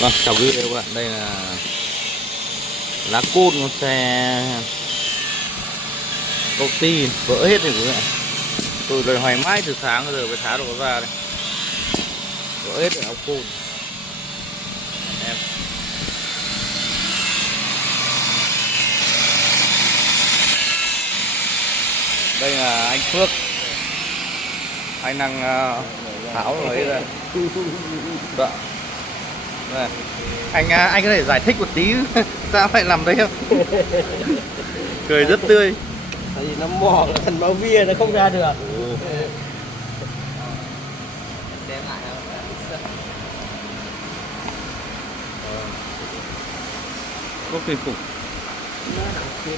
Vâng, chào quý vị và các bạn. Đây là lá côn của xe công ty vỡ hết rồi quý vị ạ. Tôi loay hoay mãi từ sáng giờ mới tháo được nó ra đây. Vỡ hết rồi ốc côn. Em. Đây là anh Phước. Anh đang tháo rồi ấy ra. Đó. Đây. Anh có thể giải thích một tí sao lại làm đấy không? Cười rất tươi. Tại vì nó mò thành máu bia nó không ra được. Có kinh khủng. Nó nằm